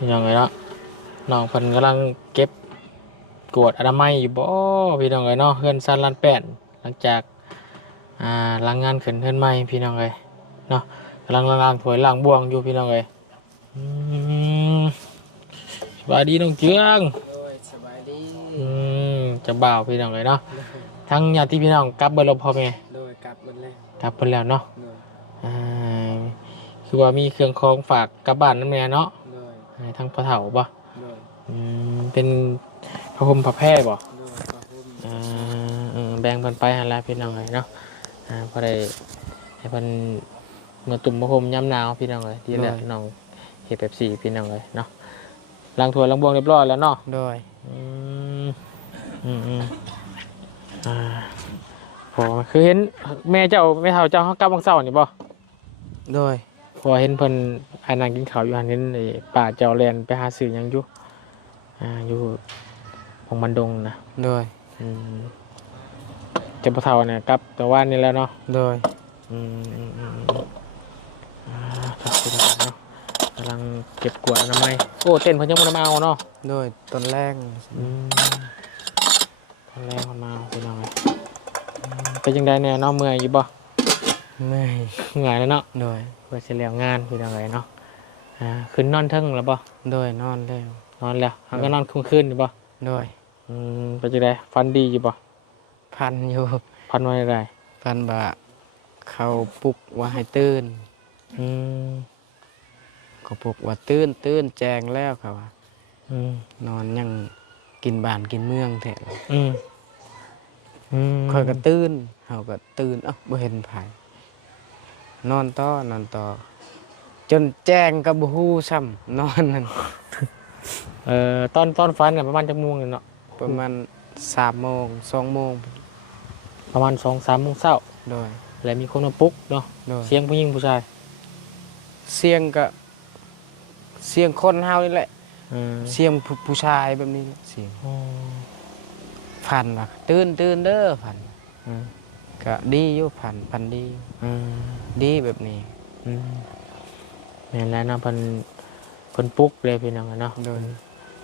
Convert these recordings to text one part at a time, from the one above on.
ยังไงเนาะน้องเพิ่นกำลังเก็บกวดอนามัยอยู่บ่พี่น้องเอ้ยเนาะเฮือนซ่านลานแป้นหลังจากหลังงานขึ้นเฮือนใหม่พี่น้องเอ้ยเนาะกำลังล้างถ้วยล้างบ่วงอยู่พี่น้องเอ้ยอืมสวัสดีน้องเจืองโดยสบายดีอืจะบ่าวพี่น้องเอ้ยเนาะทั้งญาติพี่น้องกลับเบิดแล้วพ่อแม่โดยกลับหมดแล้วกลับเบิดแล้วเนาะโดยอ่าคือว่ามีเครื่องของฝากกลับบ้านนำแน่เนาะโดยให้ทั้งพ่อเฒ่าบ่โดยเป็นพระพรหมพระแพร่บ่โดยปะหุ่มอ่แบ่งเพิ่นไปหั่นแหละพี่น้องเอ้ยเนาะพอได้ให้เพิ่นเมื่อตุ่มพระพรหมยามหนาวพี่น้องเอ้ยดีแล้วน้องเฮ็ดแบบ4พี่น้องเอ้ยเนาะล้างถ้วยล้างบวงเรียบร้อยแล้วเนาะโดยอืมอืมอืมอ่าพอคือเห็นแม่เจ้าแม่เฒ่าเจ้าเฮากลับวันเสาร์นี่บ่โดยพอเห็นเพิ่นนั่งกินข้าวอยู่หั่นเห็นไอ้ป้าเจ้าแล่นไปหาซื้อหยังอยู่อยู่ของมันดงนะโดยอืมเจ้าพ่อเฒ่าเนี่ยกลับแต่ว่านี่แล้วเนาะโดยอืมอืมอืมอืมครับพี่น้องเนาะกำลังเก็บกวาดอนามัยโอ้เต้นเพิ่นยังบ่ได้มาเอาเนาะโดยตอนแรกอืมตอนแรกมันมาเอาพี่น้องเอ้ยเป็นจังไดแน่เนาะเมื่อยอยู่บ่เมื่อยเหนื่อยแล้วเนาะโดยเพื่อสิแล้วงานพี่น้องเอ้ยเนาะขึ้นนอนเทิงแล้วบ่โดยนอนแล้วนอนแล้วหันก็นอนคืนอยู่บ่โดยเป็นจังไดฝันดีอยู่บ่พันอยู่ฝันว่าจังไดพันบะเขาปลุกว่าให้ตื่นอืมก็ปลุกว่าตื่นแจงแล้วเขาว่าอืมนอนยังกินบ้านกินเมืองแท้อืมอืมค่อยก็ตื่นเฮาก็ตื่นเอ้าบ่เห็นไผนอนต่อจนแจ้งกับบ่ฮู้ซ้ำนอนนั่น ตอนฝันเนี่ยประมาณจักโมงเนี่ยเนาะประมาณ3 โมง 2 โมงประมาณ2-3 โมงเช้าโดยแล้วมีคนมาปลุกเนาะโดยเสียงผู้หญิงผู้ชายเสียงก็เสียงคนเฮานี่แหละอืมเสียงผู้ชายแบบนี้แหละเสียงอ๋อพันว่าตื่นเด้อพันอืมก็ดีอยู่พันดีอืมดีแบบนี้อืมแม่นแล้วเนาะเพิ่นปลุกเลยพี่น้องอะเนาะโดย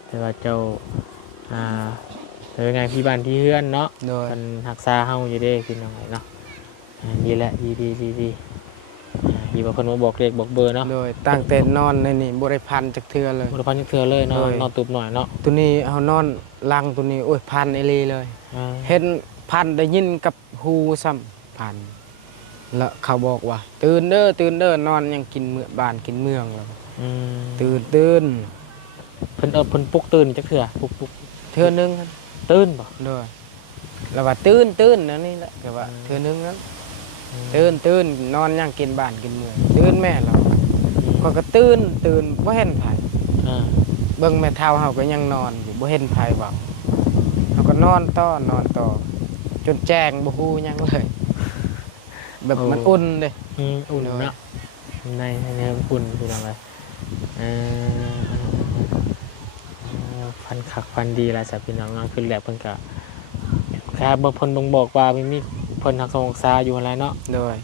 แต่ว่าเจ้าอ่าเป็นไงพี่บ้านพี่เฮือนเนาะโดย เพิ่นรักษาเฮาอยู่เด้พี่น้องเนาะดีแหละดีดีว่าเพิ่นมาบอกเลขบอกเบอร์เนาะโดยตั้งแต่นอนในนี่บ่ได้พันจักเทื่อเลย บ่ได้พันจักเทื่อเลยเนาะนอนตุบหน่อยเนาะตัวนี้เฮานอนลังตัวนี้โอ้ยพันอีหลีเลย เห็นพันได้ยินกับฮูซ้ำพันแล้วเขาบอกว่าตื่นเด้อนอนยังกินเมืองบ้านกินเมืองแล้วอืมตื่นเพิ่นปลุกตื่นจักเทื่อปลุกเทื่อนึง ตื่นบ่ โดยแล้วว่าตื่นนั่นนี่แหละก็ว่าเทื่อนึงนั้นตื่นนอนยังกินบ้านกินเมืองตื่นแม่เราข้อยก็ตื่นบ่เห็นไผ อ่า เบิ่งแม่เฒ่าเฮาก็ยังนอนอยู่บ่เห็นไผเว้าเฮาก็นอนต่อจนแจ้งบ่ฮู้หยังเลยแบบมันอุ่นเด้ อุ่นเนาะในอุ่นพี่น้องเลยเอพันคักพันดีหลายสัตว์พี่น้องเนาะคือแหลกเพิ่นก็แค่บางคนบ่งบอกว่ามีเพิ่นทักษงษาอยู่อะไรเนาะโดย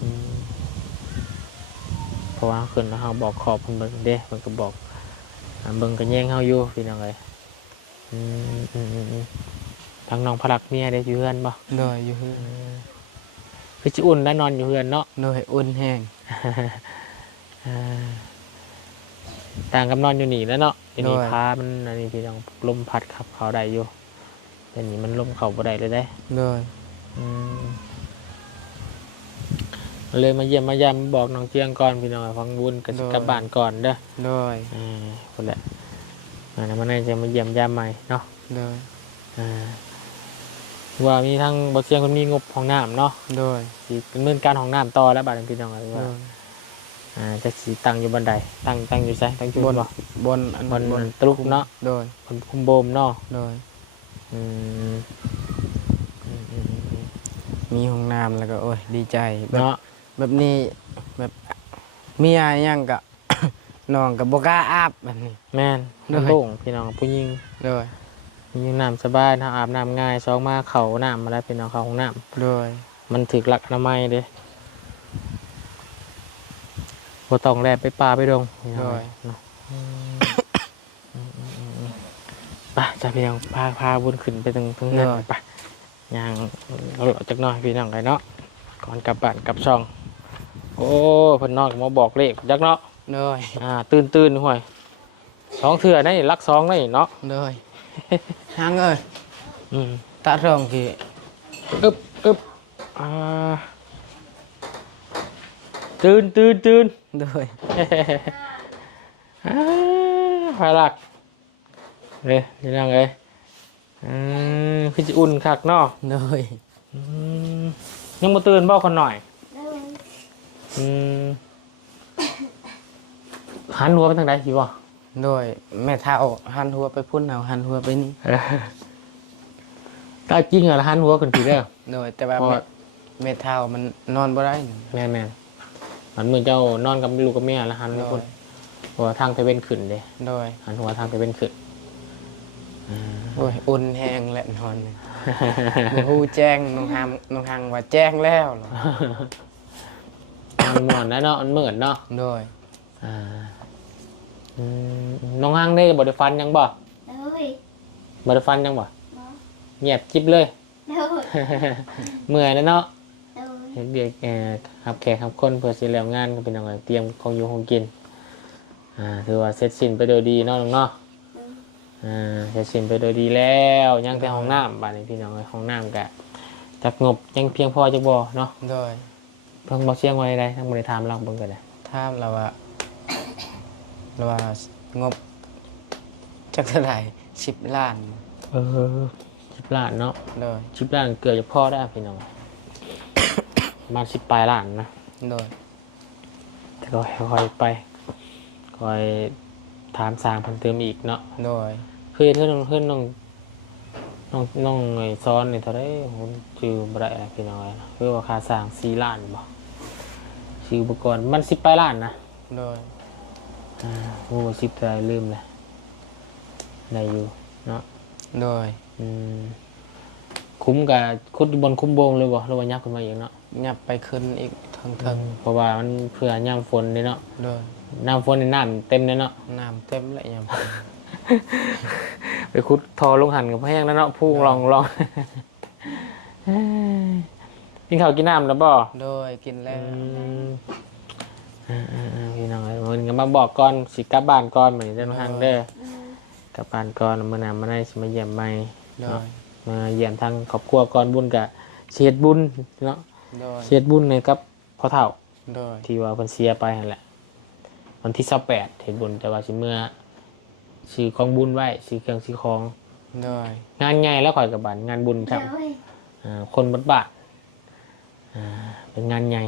อืมเพราะว่าขึ้นแล้วเฮาบอกขอบเพิ่นเบิ่งเด้เพิ่นก็บอกเบิ่งก็แย่งเฮาอยู่พี่น้องเลยอืมทางน้องพลักเมียได้อยู่เฮือนบ่โดยอยู่เฮือน คือสิอุ่นแล้วนอนอยู่เฮือนเนาะ โดยอุ่นแห้ง ต่างกับนอนอยู่นี่แล้วเนาะอยู่นี่พามันอันนี้พี่น้องลมพัดขับเขาได้อยู่แต่นี่มันลมเขาบ่ได้เลยได้โดยเลยมาเยี่ยมมายามบอกน้องเจียงก่อนพี่น้องฟังบุญกลับบ้านก่อนเด้อโดยคนแหละมันจะมาเยี่ยมยามใหม่เนาะโดยว่ามีทั้งบ่เจียงคนมีงบห้องน้ำเนาะโดยสิเป็นเรื่องการห้องน้ำต่อแล้วบาดพี่น้องว่าจะสีตั้งอยู่บันไดตั้งอยู่ใช่ตั้งจุดบนตรุกเนาะโดยบนคุมโบมเนาะโดยมีห้องน้ำแล้วก็โอ้ยดีใจเนาะแบบนี้แบบเมียยังก็ น้องกับบ่กล้าอาบแบบนี้แม่นโล่งพี่น้องผู้หญิงโดยยิงน้ำสบายนะอาบน้ำง่ายซองมาเข่าน้ำมาแล้วพี่น้องเข้าห้องน้ำโดยมันถึกหลักอนามัยเด้บ่ต้องแลไปป่าไปดงโดย จะพี่น้องพาบุญขึ้นไปตรงนั้นไปย่างเราหลอจักหน่อยพี่น้องไงเนาะก่อนกลับบ้านกลับช่องโอ้เพิ่นนอกมาบอกเลขจักเนาะ เลย ตื่นห่วย2 เทื่อได้ลัก2ได้เนาะ เลยหางเอ้ย อืม ตาทองกี่ อึบอ่าตื่น เลย พาลักเลยนี่นั่งเลยคือจะอุ่นคักเนาะ เลย ยังมาตื่นบ่คนหน่อยหันหัวไปทางใดสิบ่ เลยแม่เท้าหันหัวไปพุ่นเอาหันหัวไปนี่ ก็จริงเหรอหันหัวขึ้นผีเด้อ เลยแต่ว่าแม่เท้ามันนอนบ่ได้ แม่มันเหมือนเจ้านอนกับลูกกับแม่แล้วหันไปคนหัวทางไปเป็นขึ้นเลย เลย หันหัวทางไปเป็นขึ้น โอ้ยอุ่นแห้งและนอนฮู้แจ้งน้องหางว่าแจ้งแล้วเหรอ มันเหมือนนะเนาะมันเหมือนเนาะ เลย น้องห้างได้บริฟันยังบ่ เลย บริฟันยังบ่ บ่ เงียบจิ๊บเลย เลย เมื่อยแล้วเนาะ เลย เห็นเด็กขับแขกขับคนเพื่อสิแล้วงานก็เป็นยังไงเตรียมของอยู่ของกินถือว่าเสร็จสิ้นไปโดยดีเนาะน้องเนาะเสร็จสิ้นไปโดยดีแล้วยังแต่ห้องน้ำบ้านนี้พี่น้องห้องน้ำกะจักงบยังเพียงพอจักบ่เนาะ เลย เพิ่งบ่เชียงไว้ได้ทั้งบริธามเราเบิ่งกันเลย ถามเราว่างบจักเท่าไหร่10 ล้าน 10 ล้านเนาะ เลย 10 ล้านเกือบจะพ่อได้พี่น้อง มา10 ปลายล้านนะ เลย แต่ก็ค่อยๆไปคอยถามสร้างเพิ่มเติมอีกเนาะ เลย คือเพื่อนน้องไอ้ซ้อนนี่เท่าไรผมชื่อบ่ได้อะไรพี่น้องนะคือว่าค่าสร้าง4 ล้านบ่ชื่ออุปกรณ์มัน10 ปลายล้านนะ เลย โอ้10แต่ลืมเลยได้อยู่เนาะ เลย คุ้มกับคุดบนคุ้มโบงเลยบ่หรือว่ายักขึ้นมาอีกเนาะ ยับไปขึ้นอีกทั้ง เพราะว่ามันเพื่อย่ำฝนนี่เนาะ เลย น้ำฝนในน้ำเต็มเลยเนาะ น้ำเต็มเลยยัง ไปคุดทอลงหันกับแห้งแล้วเนาะพุ่งลองกินข้าวกินน้ำแล้วบ่ โดยกินแล้ว พี่น้องมันก็มาบอกก่อนสิกลับบ้านก่อนเหมือนเดิมทางเด้อกลับบ้านก่อนมื้อหน้ามาได้สิมาเยี่ยมใหม่ โดย มาเยี่ยมทางครอบครัวก่อนบุญกะเสียดบุญเนาะ โดย เสียดบุญเนี่ยครับพ่อเฒ่า โดย ที่ว่าเพิ่นเสียไปนั่นแหละวันที่28เฮ็ดบุญแต่ว่าสิเมื่อซื้อของบุญไว้ซื้อเครื่องซื้อของ โดย งานใหญ่แล้วข่อยกับบ้านงานบุญครับ เลย คนบัดบาทเป็นงานใหญ่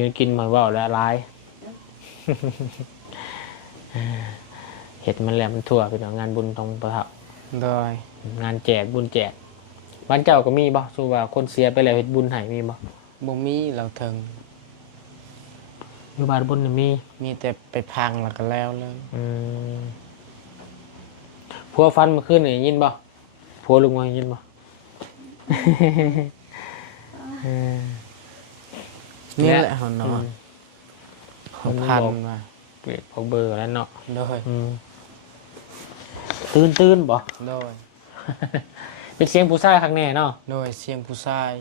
ยังกินมาว่าวแล้วร้าย เห็ดมันแหลมมันทั่วไปเนาะงานบุญตรงประทับ โดย งานแจกบุญแจกบ้านเจ้าก็มีบ่สู้ว่าคนเสียไปแล้วเฮ็ดบุญให้มีบ่ บ่มีเราถึง อยู่บ้านบุญน่ะมี มีแต่ไปพังแล้วก็แล้วเลย พัวฟันเมาขึ้นนี่ยินบ่พัวลุงมายินบ่ นี่แหละเขานอนเขาพันมา เรียกพอเบอร์แล้วเนาะ โดย ตื่นบ่ โดย เป็นเสียงผู้ชายข้างแน่เนาะ โดยเสียงผู้ชาย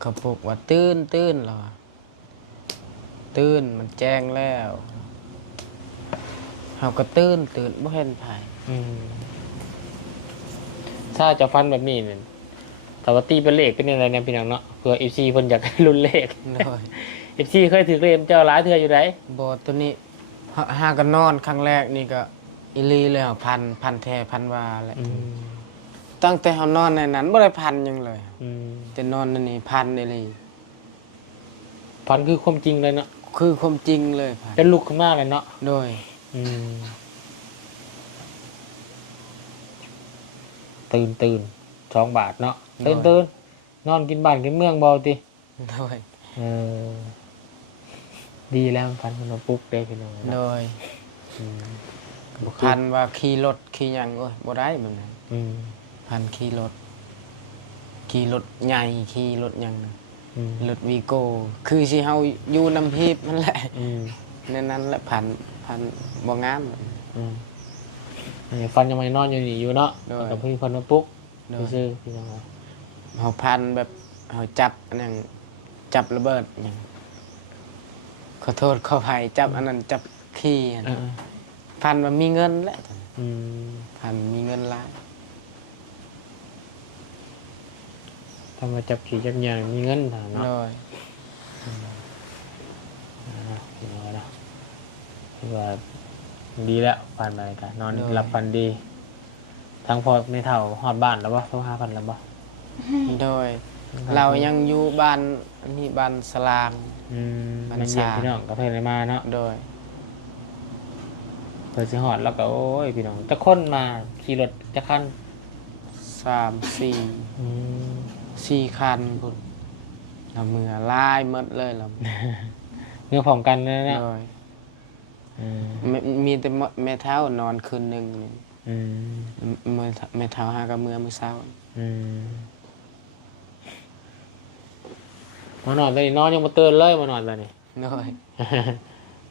เขาปลุกว่าตื่นเหรอตื่นมันแจ้งแล้วเขาก็ตื่นบ่เห็นไผ ถ้าจะฟันแบบนี้เนี่ยแต่ว่าตีเป็นเลขเป็นอะไรเนี่ยพี่น้องเนาะเพื่อ FC เพิ่นอยากให้รุ่นเลข โดย FC เคยถือเลขเจ้าหลายเทื่ออยู่ได บ่ตัวนี้หากันนอนครั้งแรกนี่ก็อีหลีเลยเหรอพันแท้พันวาแหละตั้งแต่เขานอนในนั้นบ่ได้พันหยังเลยแต่นอนในนี่พันอีหลี ฟันคือความจริงเลยเนาะ คือความจริงเลยพัน เป็นลุกขึ้นมาเลยเนาะ โดย ตื่น2 บาทเนาะตื่นนอนกินบ้านกินเมืองเบาติ โดย ดีแล้วฟันมันปลุกได้พี่น้อง โด เนาะ ยพันว่าขี่รถขี่หยังโอ้ยบ่ได้แบบนั้นพันขี่รถใหญ่ขี่รถหยังนะรถวีโก้คือสิเฮาอยู่น้ำพีบนั่นแหละ ในนั้นแหละพันบ่งาม อืมอันนี้ฟันยังไม่นอนอยู่นี่อยู่เนาะ โดย แล้วกับพี่เพิ่นมาปลุ๊ก โดย ซื่อๆพี่น้องเอ้ย เฮาพันแบบเฮาจับอันนั้นจับระเบิดหยังขอโทษขออภัยจับอันนั้นจับขี้อัน เอ นั้น อ พันว่ามีเงินแหละ อืม พันมีเงินหลาย ทำมาจับขี่จับยางมีเงินถามเนาะ โดย พี่น้องเอ้ยเนาะคือว่าดีแล้วผ่านไปกันนอนหลับฝันดีทั้งพอไม่เท่าฮอดบ้านแล้วบ่ต้อง5,000แล้วบ่ โดย เรายังอยู่บ้านอันนี้บ้านสลาง อืม บ้าน มันเยี่ยม สา พี่น้องก็เพิ่นได้มาเนาะ โดย เพิ่นสิฮอดแล้วก็โอ้ยพี่น้องจะคนมาขี่รถจะคัน 3 4 อืม 4คันพุ่นเรามือลายหมดเลยเรา เมื่อพร้อมกันนะเนี่ย โดย อืม มีแต่แม่เท้านอนคืนหนึงนี่ อืม แม่เท้าหากับมื้อเช้า อืมมานอนตอนนี้นอนยังมาเตือนเลยมานอนแล้วนี่ โดย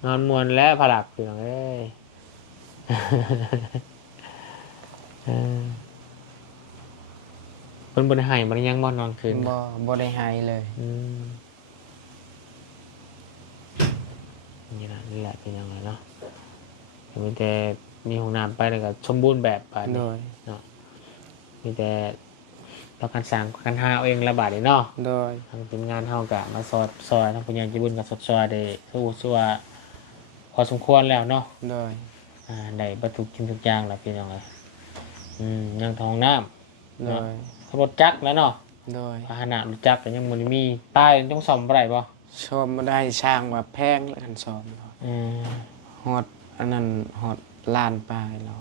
นอนมวนแล้วผลักพี่น้องเอ้ย เออเพิ่นบ่ได้ให้มันยังบ่นอนคืน บ่ได้หายเลย อืมนี่ล่ะนี่แหละเป็นยังไงเนาะมีแต่มีห้องน้ำไปแล้วก็สมบูรณ์แบบไป โดย เนาะมีแต่เราการสั่งการหาเอาเองระบาดนี่เนาะ โดย ทางเป็นงานเฮากะมาซอยทางผู้ใหญ่ใจบุญกับซอยได้สู้ซัวพอสมควรแล้วเนาะ โดย ได้บรรทุกกินทุกอย่างแล้วพี่น้องเอ้ยยังท้องน้ำ โด เนาะ ย รถจักรแล้วเนาะ โดย พาหนะรถจักรก็ยังบ่ได้มีป้ายต้องซ่อมบ่ได้บ่ ชมบ่ได้ช่างว่าแพงแล้วกันสอน อืม ฮอดอันนั้นฮอดล้านปลายแล้ว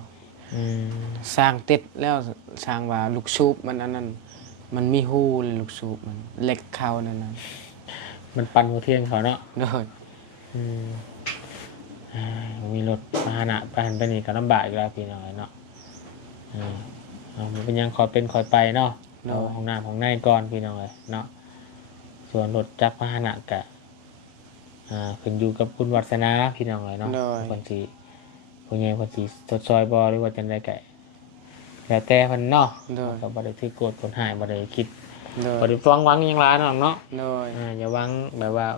อืม สร้างติดแล้วสร้างว่าลูกชูบมันอันนั้นมันมีหูเลยลูกชูบมันเหล็กเข้านั่นน่ะ มันปั่นหัวเทียนเขาเนาะ โดย อืมมีรถพาหนะไปหันไปนี่ก็ลำบากอีกแล้วพี่น้องเอ้ยเนาะมันเป็นยังคอยเป็นคอยไปเนาะเอาห้องน้ำของนายก่อนพี่น้องเอ้ยเนาะส่วนรถจักรพาหนะกะขึ้นอยู่กับคุณวัฒนาพี่น้องเลยเนาะคนที่ผู้ใหญ่คนที่สดซอยบอหรือว่าจังไดไก่แล้วแต่เพิ่นเนาะ โดย ก็บ่ได้ถือโกรธคนหายบ่ได้คิด โดย บ่ได้หวังหยังหลายเนาะเนาะ โดย อย่าหวังแบบว่า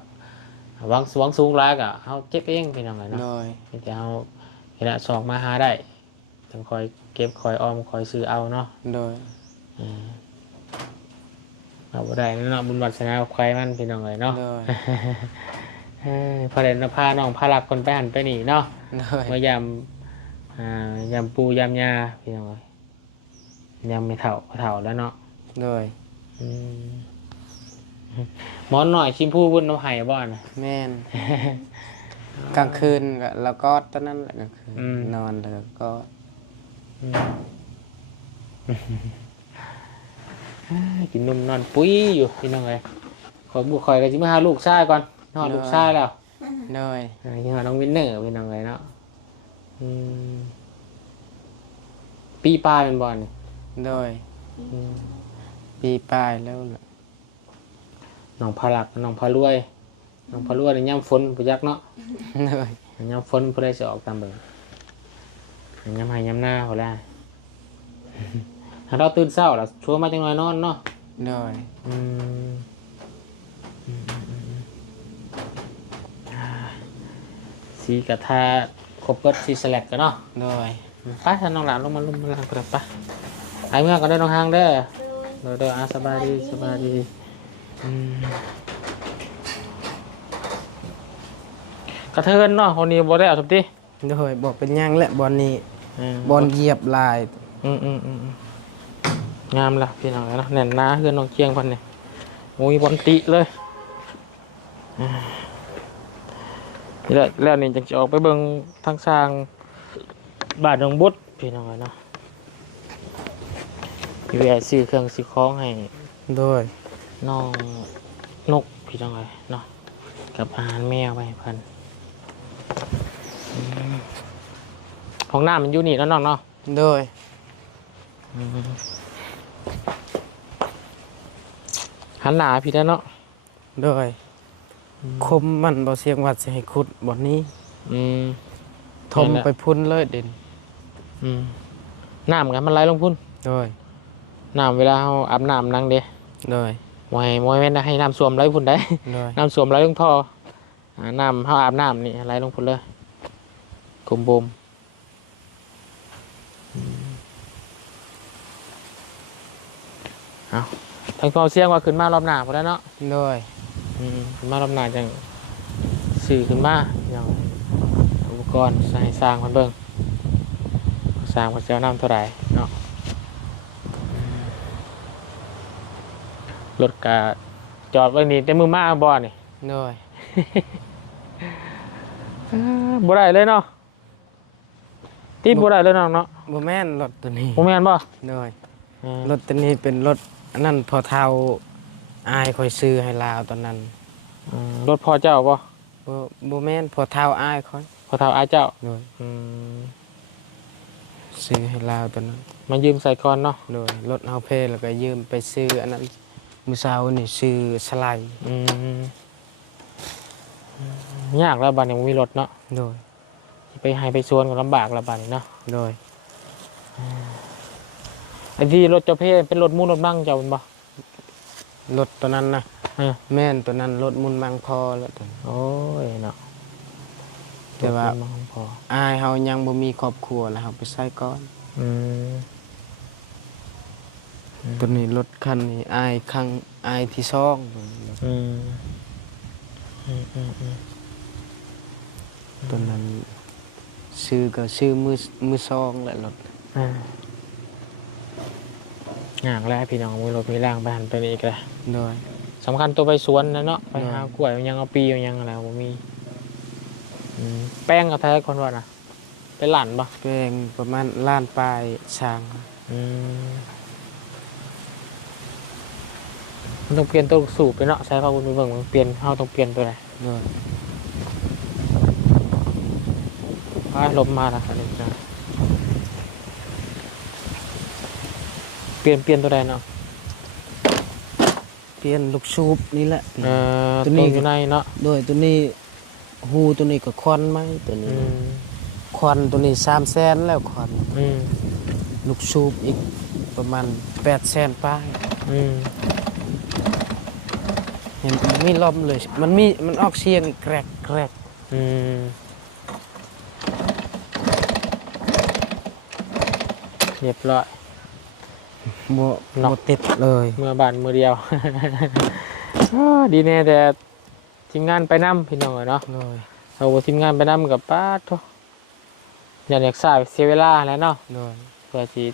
หวังสูงหลายก็เฮาเก็บเองพี่น้องเลย โด เนาะ ย มีแต่เฮาเฮ็ดสอกมาหาได้ต้องคอยเก็บคอยออมคอยซื้อเอาเนาะ โดย เอาบ่ได้เนาะบุญวัฒนาใครมันพี่น้องเลยเนาะ โดย พอเด่นพาน้องพาหลักคนไปหันไปหนีเนาะ โดย มายยำปูยำยาพี่น้องเลยยำไม่เท่าแล้วเนาะ โดย อืมหมอนหน่อยชิมพูบุญน้ำไห้บ่อน แม่นกลางคืนก็แล้วก็ตอนนั้นแหละกลางคืน อืม นอนแล้วก็ กินนมนอนปุ้ยอยู่พี่น้องเลยขอยบุกคอยกันจิมาหาลูกชายก่อนนอนลูกชายแล้ว โดย ที่หาน้องวินเนอร์พี่น้องเลยเนาะปีปลายเป็นบอล โดยปีปลายแล้วล่ะ น้องพาหลักน้องพารวยน้องพารวยในย่ำฝนปุยักเนาะ โดย ย่ำฝนผู้ใดจะออกตามเบิ่งย่ำให้ย่ำหน้าเขาได้ถ้าเราตื่นเช้าล่ะชัวร์มาจังหน่อยนอนเนาะ โดย สีกระทาครบเบิดสีสลักกันเนาะ โดย ไปท่านน้องหลานลงมาลางกระปะไอ้เมื่อก็ได้น้องหางเด้อเด้อสบายดีกระเทินเนาะคนนี้บ่ได้เอาทุบที โดยบอกเป็นหยังแหละบอลนี้บอลเหยียบลาย งามละพี่น้องเนาะแน่นหน้าเพื่อนน้องเชียงพันเนี่ยโอ้ยบอลติเลยนี่แหละแล้วนี่จังจะออกไปเบิ่งทางสร้างบ้านน้องบุตรพี่น้องเนาะพี่แวะซื้อเครื่องซื้อของให้ โดย น้องนกพี่น้องเนาะกับอาหารแมวไปพันของหน้ามันอยู่นี่แล้วน้องเนาะ โดย หันหน้าพี่ได้เนาะ โดยคมมันบ่เสียงวัดสิให้ขุดบ่อนนี้ อืม ทมไปพุ่นเลยดิน อืมน้ำกันมันไหลลงพุ่น โดย น้ำเวลาเราอาบน้ำนั่งเด้ โดย มวยแม่นให้น้ำส้วมไหลพุ่นได้ โดย น้ำส้วมไหลลงท่อน้ำเราอาบน้ำนี่ไหลลงพุ่นเลยคุมบ่มเอาทั้งพอเสียงว่าขึ้นมารอบหน้าพอแล้วเนาะ โดย ขึ้นมารอบหน้าจังสื่อขึ้นมาอย่างอุปกรณ์ใส่สร้างมันเบิ่งสร้างมันจะเอาน้ำเท่าไหร่เนาะรถกะจอดไว้นี่แต่มือมาบ่อนี่ โดย บ่ได้เลยเนาะติดบ่ได้เลยเนาะเนาะ บ่แม่นรถตัวนี้ บ่แม่นบ่ โดยรถตัวนี้เป็นรถอันนั้นพอเท่าอายคอยซื้อให้ลาวตอนนั้น รถพ่อเจ้าบ่ บ่แม่นพอเท่าอายคอย พ่อเฒ่าอาเจ้า โดย อืม ซื้อให้ลาวตอนนั้น มายืมใส่ก่อนเนาะ โดยรถเฮาเพแล้วก็ยืมไปซื้ออันนั้นมื้อเช้านี่ซื้อสไลด์ ยากแล้วบัดนี้บ่มีรถเนาะ โดย ไปให้ไปสวนก็ลำบากแล้วบัดนี้เนาะ โดย ไอ้ที่รถเจ้าเพเป็นรถมูลรถบังเจ้าเป็นบ่ รถตัวนั้นนะ เออ แม่นตัวนั้นรถมุนมังพอแล้วตัวนั้น โอ้ยเนาะ แต่ว่า รถมันพอ อายเฮายังบ่มีครอบครัวแล้วเฮาไปใช้ก่อน อืม ตัวนี้รถคันนี้อายครั้งอายที่สอง อืมอืม ตัวนั้นซื้อก็ซื้อมือสองแหละรถ งานแรกพี่น้องมีรถมีร่างไปหันไปนี่อีกเลย โดย สำคัญตัวไปสวนนะเนาะไป อืม หากล้วยมันยังเอาปีมันยังอะไรผมมีแป้งเอาแท้คนว่านะเป็นหลานปะ แป้งประมาณล้านปลายช้าง มันต้องเปลี่ยนตัวสูบไปเนาะใช้พาวุธไปเบิ่งมันเปลี่ยนเขาต้องเปลี่ยนตัวไหน โดย ลมมาละอันนี้จ้ะเปลี่ยนตัวใดเนาะ เปลี่ยนลูกชูบนี่แหละ ตัวนี้อยู่ในเนาะ โดยตัวนี้หูตัวนี้ก็ควันไหมตัวนี้ควันตัวนี้300,000แล้วควันลูกชูบอีกประมาณ800,000ป้าย เห็นมันมีลมเลยมันออกเสียงแกรกแกรก เรียบร้อย บ่ติดเลย เมื่อบานมือเดียว ดีแน่แต่ทีมงานไปนำพี่น้องเนาะ เลย เราทีมงานไปนำกับป้าทุกอยากทราบเสียเวลาแล้วเนาะ เลย เพื่อที่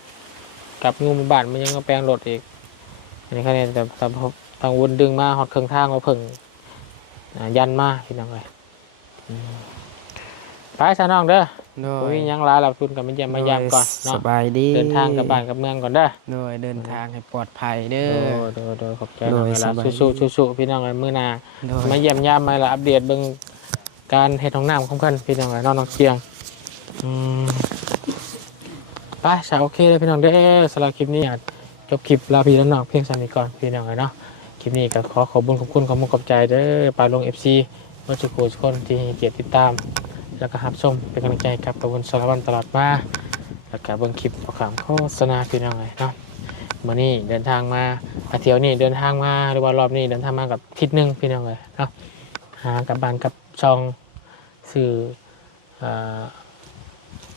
กลับงูมาบ้านมันยังมาแปลงรถอีกอันนี้คะแนนแต่ทางวนดึงมาหอดเครื่องทางมาเพิ่งยันมาพี่น้องเลยไปซะน้องเด้อ เล โอ้ ย ยยังหลายหลับทุนกับมันเยี่ยมมายามก่อน ส เนาะ บายดี เดินทางกลับบ้านกับเมืองก่อนเด้อ เลยเดินทางให้ปลอดภัยเด้ โดยขอบใจ โด น้อง ย เวลา สบายดี สู้ๆพี่น้องเลยมื้อหน้า โดย มาเยี่ยมยามมาละอัปเดตเบิ่งการเฮ็ดห้องน้ำของเพิ่นพี่น้องเลยน้องเชียงไปซะโอเคเลยพี่น้องเด้อสำหรับคลิปนี้อาจจบคลิปลาพี่น้องเพียงเท่านี้ก่อนพี่น้องเลยเนาะคลิปนี้ก็ขอขอบคุณขอบใจเด้อปาลง FC เมื่อสักครู่ทุกคนที่ให้เกียรติติดตาม แล้วก็รับชมเป็นกำลังใจกับตะวันสารวันตลอดมาแล้วก็เบิ่งคลิปประกอบโฆษณาพี่น้องเลยเนาะมื้อนี้เดินทางมาเที่ยวนี่เดินทางมาหรือว่ารอบนี้เดินทางมากับทิศนึงพี่น้องเลยเนาะหากับบ้านกับช่องสื่อ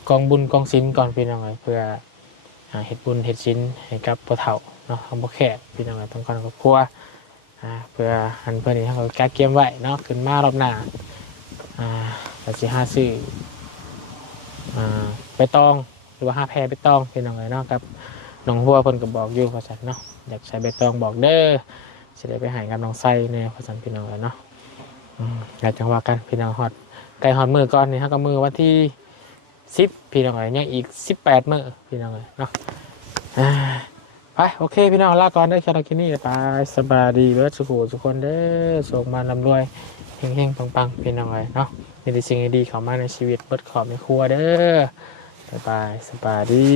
กองบุญกองศิลก่อนพี่น้องเลยเพื่อเฮ็ดบุญเฮ็ดศิลให้กับพ่อเฒ่าเนาะพ่อแขกพี่น้องเลยต้องการครอบครัวเพื่อหันเพื่อนนี่เขาแก้เกมไว้เนาะขึ้นมารอบหน้าแต่สิห้าซื้อไปตองหรือว่าห้าแพรไปตองเป็นยังไงเนาะครับน้องหัวเพิ่นก็บอกอยู่ภาษาเนาะอยากใช้ใบตองบอกเด้อจะได้ไปหายกับน้องไส้เนี่ยภาษาพี่น้องเลยเนาะอยากจังว่ากันพี่น้องฮอดไก่ฮอดมือก่อนนี่ฮะก็มือวันที่10พี่น้องเลยยังอีก18มื้อพี่น้องเลยเนาะไปโอเคพี่น้องลาก่อนได้แค่ตอนนี้ไปสบายดีเบิร์ดสุขุทุกคนเด้อส่งมาลำรวยเฮงๆปังๆพี่น้องเลยเนาะมีแต่สิ่งดีๆเข้ามาในชีวิตเบิดขอบในครัวเด้อบ๊ายบายสบายดี